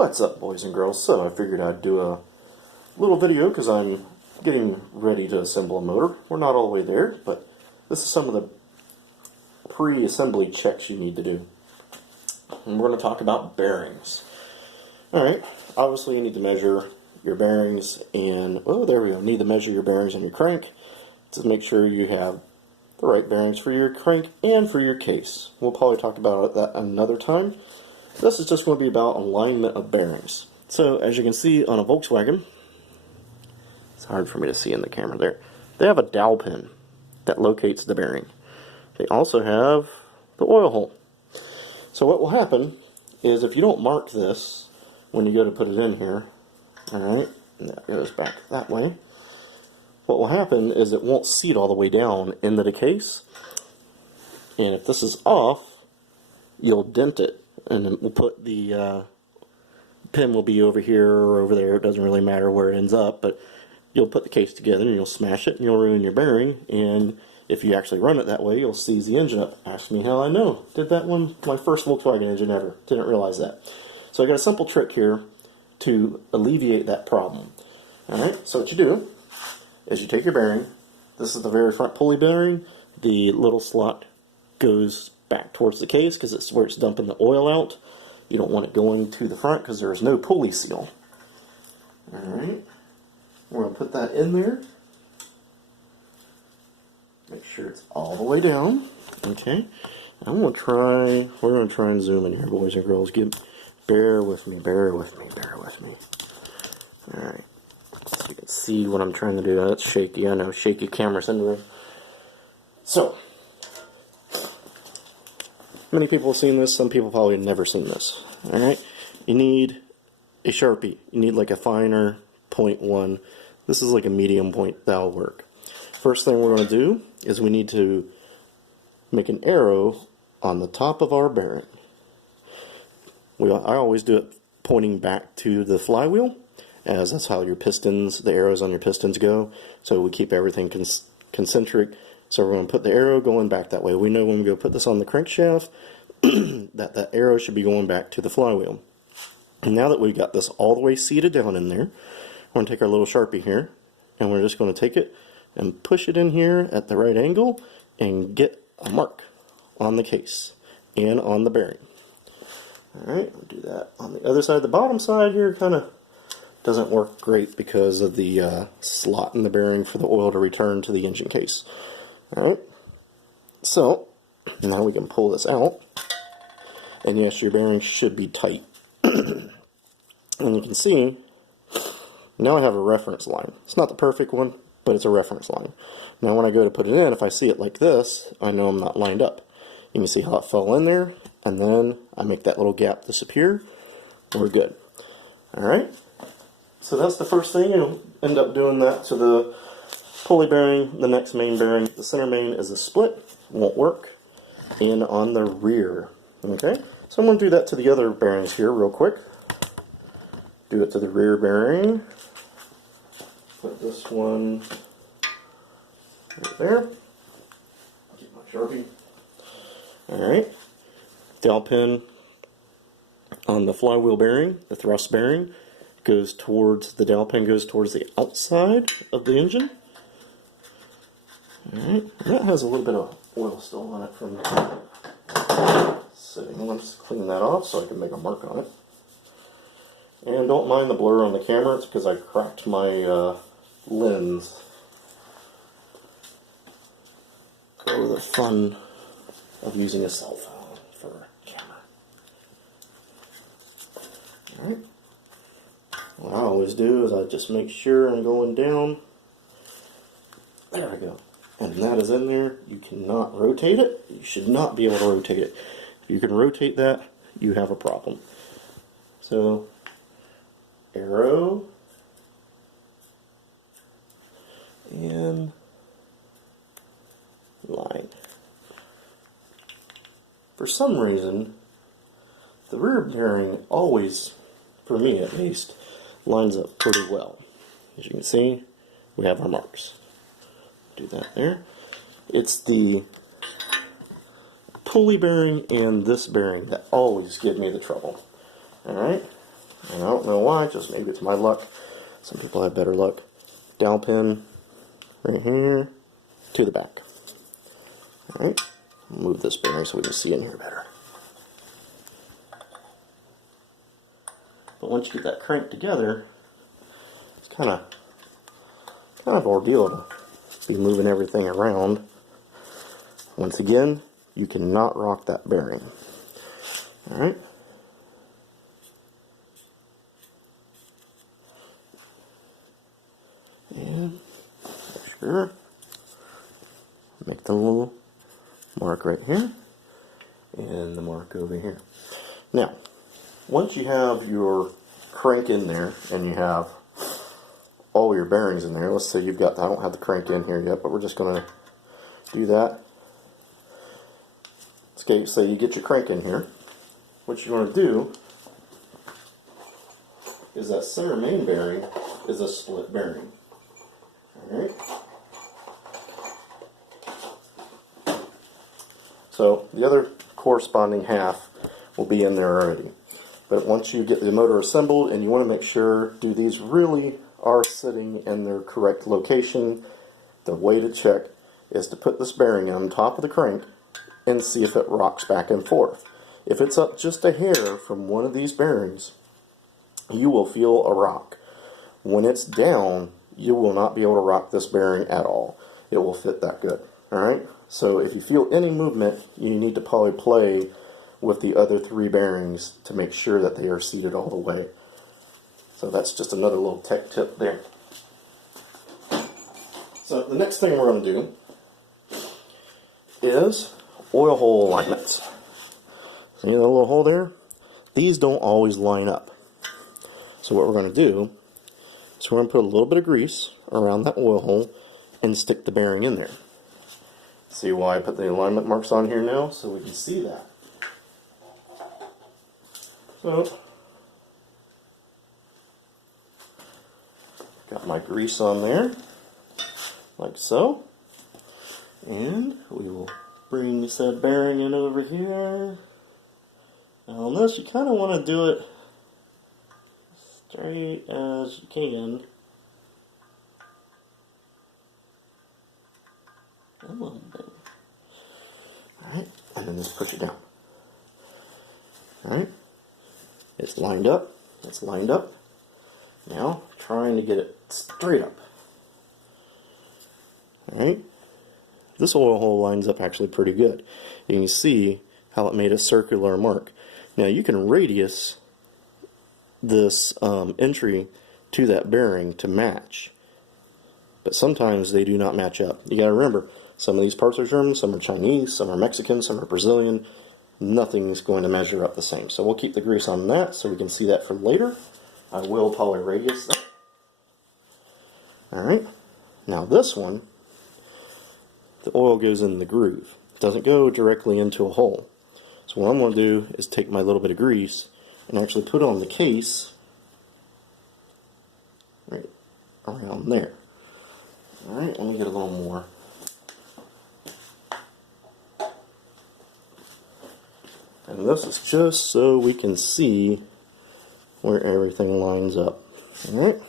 What's up, boys and girls? So I figured I'd do a little video because I'm getting ready to assemble a motor. We're not all the way there, but this is some of the pre-assembly checks you need to do. And we're going to talk about bearings. Alright, obviously you need to measure your bearings and, oh, there we go, need to measure your bearings on your crank to make sure you have the right bearings for your crank and for your case. We'll probably talk about that another time. This is just going to be about alignment of bearings. So as you can see on a Volkswagen, it's hard for me to see in the camera there, they have a dowel pin that locates the bearing. They also have the oil hole. So what will happen is if you don't mark this when you go to put it in here, alright, and that goes back that way, what will happen is it won't seat all the way down into the case, and if this is off, you'll dent it. And then we'll put the pin will be over here or over there. It doesn't really matter where it ends up, but you'll put the case together and you'll smash it and you'll ruin your bearing. And if you actually run it that way, you'll seize the engine up. Ask me how I know. Did that one, my first Volkswagen engine ever. Didn't realize that. So I got a simple trick here to alleviate that problem. Alright, so what you do is you take your bearing. This is the very front pulley bearing. The little slot goes back towards the case because it's where it's dumping the oil out. You don't want it going to the front because there's no pulley seal. Alright, we're going to put that in there. Make sure it's all the way down. Okay, we're going to try and zoom in here, boys and girls. Bear with me. Alright, so you can see what I'm trying to do. That's shaky, I know, shaky camera syndrome. So, many people have seen this, some people probably have never seen this. Alright, you need a Sharpie. You need like a finer 0.1. This is like a medium point, that'll work. First thing we're going to do is we need to make an arrow on the top of our bearing. I always do it pointing back to the flywheel, as that's how your pistons, the arrows on your pistons go. So we keep everything concentric. So we're going to put the arrow going back that way. We know when we go put this on the crankshaft that arrow should be going back to the flywheel. And now that we've got this all the way seated down in there, we're going to take our little Sharpie here and we're just going to take it and push it in here at the right angle and get a mark on the case and on the bearing. Alright, we'll do that on the other side. The bottom side here kind of doesn't work great because of the slot in the bearing for the oil to return to the engine case. Alright, so now we can pull this out, and yes, your bearing should be tight. And you can see, now I have a reference line. It's not the perfect one, but it's a reference line. Now when I go to put it in, if I see it like this, I know I'm not lined up. You can see how it fell in there, and then I make that little gap disappear. We're good. Alright, so that's the first thing. You'll end up doing that to the pulley bearing, the next main bearing. The center main is a split, won't work, and on the rear. Okay, so I'm going to do that to the other bearings here real quick. Do it to the rear bearing. Put this one right there. Get my Sharpie. Alright, dowel pin on the flywheel bearing, the thrust bearing, goes towards, the dowel pin goes towards the outside of the engine. Alright, that has a little bit of oil still on it from sitting. Let's clean that off so I can make a mark on it. And don't mind the blur on the camera, it's because I cracked my lens. Go with the fun of using a cell phone for a camera. Alright. What I always do is I just make sure I'm going down. There we go. And that is in there. You cannot rotate it. You should not be able to rotate it. If you can rotate that, you have a problem. So, arrow, and line. For some reason, the rear bearing always, for me at least, lines up pretty well. As you can see, we have our marks. Do that there. It's the pulley bearing and this bearing that always give me the trouble. Alright, And I don't know why, just maybe it's my luck. Some people have better luck. Dowel pin right here to the back. Alright, move this bearing so we can see in here better. But once you get that crank together, it's kind of ordeal to be moving everything around. Once again, you cannot rock that bearing. Alright. And make sure, make the little mark right here and the mark over here. Now, once you have your crank in there and you have all your bearings in there, let's say you've got, I don't have the crank in here yet, but we're just going to do that. Okay, so you get your crank in here. What you want to do is that center main bearing is a split bearing. Alright. So the other corresponding half will be in there already. But once you get the motor assembled and you want to make sure, do these really are sitting in their correct location, the way to check is to put this bearing on top of the crank and see if it rocks back and forth. If it's up just a hair from one of these bearings, you will feel a rock. When it's down, you will not be able to rock this bearing at all. It will fit that good. Alright? So if you feel any movement, you need to probably play with the other three bearings to make sure that they are seated all the way. So that's just another little tech tip there. So the next thing we're going to do is oil hole alignments. See that little hole there? These don't always line up. So what we're going to do is we're going to put a little bit of grease around that oil hole and stick the bearing in there. See why I put the alignment marks on here now? So we can see that. So, got my grease on there, like so. And we will bring said bearing in over here. Now on this, you kind of want to do it straight as you can. A little bit. Alright, and then just push it down. Alright, it's lined up. It's lined up. Now, trying to get it straight up. Alright, this oil hole lines up actually pretty good. You can see how it made a circular mark. Now you can radius this entry to that bearing to match, but sometimes they do not match up. You got to remember, some of these parts are German, some are Chinese, some are Mexican, some are Brazilian. Nothing's going to measure up the same. So we'll keep the grease on that so we can see that for later. I will poly radius that. Alright, now this one, the oil goes in the groove. It doesn't go directly into a hole. So what I'm going to do is take my little bit of grease and actually put on the case right around there. Alright, let me get a little more. And this is just so we can see where everything lines up. Alright.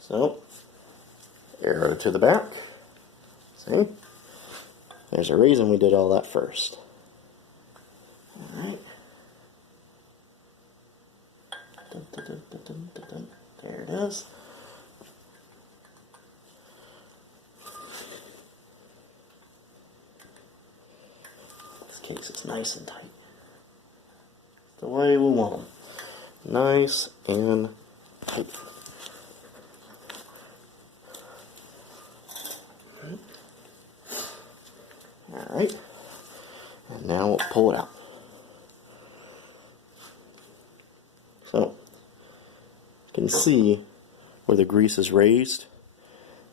So, arrow to the back. See? There's a reason we did all that first. Alright. There it is. This case is nice and tight. The way we want them. Nice and tight. Alright. And now we'll pull it out. So, you can see where the grease is raised.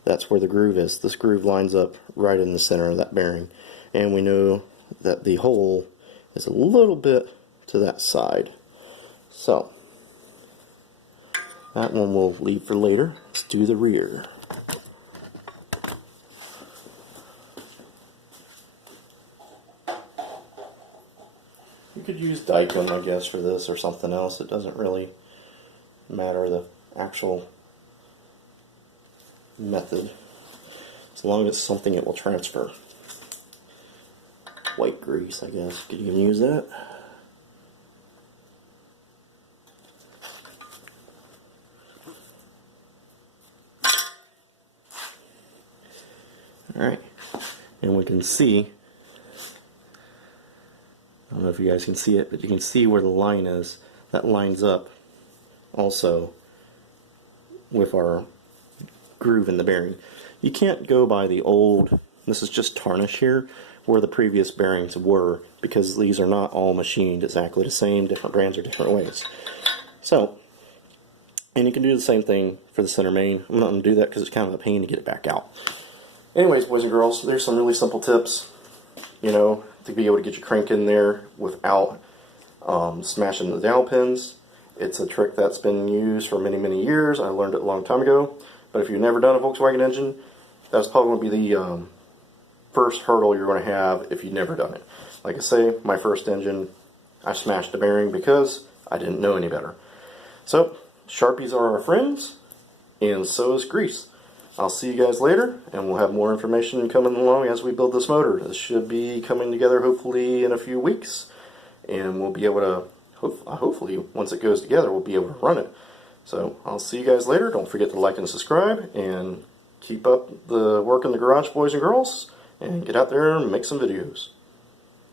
That's where the groove is. This groove lines up right in the center of that bearing. And we know that the hole is a little bit to that side. So, that one we'll leave for later. Let's do the rear. You could use Daikin, I guess, for this or something else. It doesn't really matter the actual method, as long as it's something it will transfer. White grease, I guess. Could you even use that? Alright, and we can see, I don't know if you guys can see it, but you can see where the line is. That lines up also with our groove in the bearing. You can't go by the old, this is just tarnish here, where the previous bearings were, because these are not all machined exactly the same. Different brands are different ways. So, and you can do the same thing for the center main. I'm not going to do that because it's kind of a pain to get it back out. Anyways, boys and girls, there's some really simple tips, you know, to be able to get your crank in there without smashing the dowel pins. It's a trick that's been used for many, many years. I learned it a long time ago. But if you've never done a Volkswagen engine, that's probably going to be the first hurdle you're going to have if you've never done it. Like I say, my first engine, I smashed the bearing because I didn't know any better. So, Sharpies are our friends, and so is grease. I'll see you guys later, and we'll have more information coming along as we build this motor. This should be coming together hopefully in a few weeks, and we'll be able to, hopefully, once it goes together, we'll be able to run it. So, I'll see you guys later. Don't forget to like and subscribe, and keep up the work in the garage, boys and girls, and get out there and make some videos.